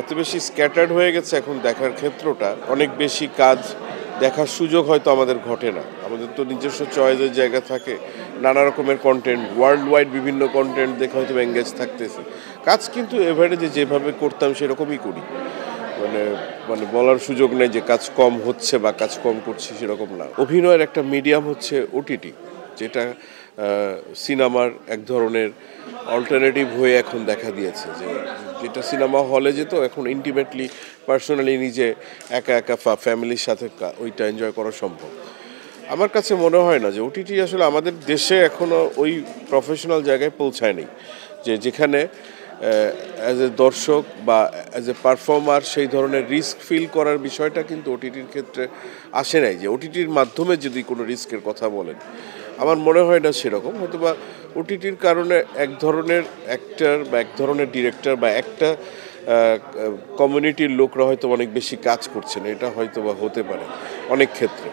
এত বেশি স্ক্যাটার্ড হয়ে গেছে এখন দেখার ক্ষেত্রটা, অনেক বেশি কাজ দেখার সুযোগ হয়তো আমাদের ঘটে না। আমাদের তো নিজস্ব চয়েসের জায়গা থাকে, নানা রকমের কন্টেন্ট, ওয়ার্ল্ড ওয়াইড বিভিন্ন কন্টেন্ট দেখে হয়তো এঙ্গেজ থাকতেছি। কাজ কিন্তু এভারেজে যেভাবে করতাম সেরকমই করি। মানে মানে বলার সুযোগ নেই যে কাজ কম হচ্ছে বা কাজ কম করছি, সেরকম না। অভিনয়ের একটা মিডিয়াম হচ্ছে ওটিটি, যেটা সিনেমার এক ধরনের অল্টারনেটিভ হয়ে এখন দেখা দিয়েছে। যেটা সিনেমা হলে যেত, এখন ইন্টিমেটলি পার্সোনালি নিজে একা একা ফ্যামিলির সাথে ওইটা এনজয় করা সম্ভব। আমার কাছে মনে হয় না যে ওটিটি আসলে আমাদের দেশে এখনো ওই প্রফেশনাল জায়গায় পৌঁছায়নি, যেখানে অ্যাজ এ দর্শক বা অ্যাজ এ পারফর্মার সেই ধরনের রিস্ক ফিল করার বিষয়টা কিন্তু ওটিটির ক্ষেত্রে আসে নাই। যে ওটিটির মাধ্যমে যদি কোনো রিস্কের কথা বলেন, আমার মনে হয় না সেরকম। হয়তো বা ওটিটির কারণে এক ধরনের অ্যাক্টর বা এক ধরনের ডিরেক্টর বা একটা কমিউনিটির লোকরা হয়তো অনেক বেশি কাজ করছেন, এটা হয়তো বা হতে পারে অনেক ক্ষেত্রে।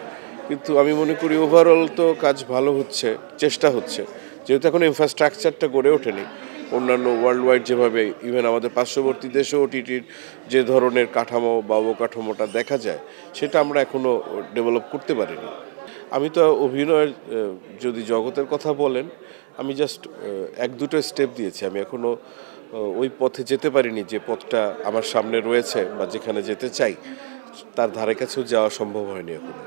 কিন্তু আমি মনে করি ওভারঅল তো কাজ ভালো হচ্ছে, চেষ্টা হচ্ছে, যেহেতু এখন ইনফ্রাস্ট্রাকচারটা গড়ে ওঠেনি অন্যান্য ওয়ার্ল্ড ওয়াইড যেভাবে। ইভেন আমাদের পার্শ্ববর্তী দেশেও ওটিটির যে ধরনের কাঠামো বা অবকাঠামোটা দেখা যায়, সেটা আমরা এখনও ডেভেলপ করতে পারিনি। আমি তো অভিনয়ের যদি জগতের কথা বলেন, আমি জাস্ট এক দুটো স্টেপ দিয়েছি। আমি এখনও ওই পথে যেতে পারিনি যে পথটা আমার সামনে রয়েছে বা যেখানে যেতে চাই, তার ধারে কাছেও যাওয়া সম্ভব হয়নি এখনো।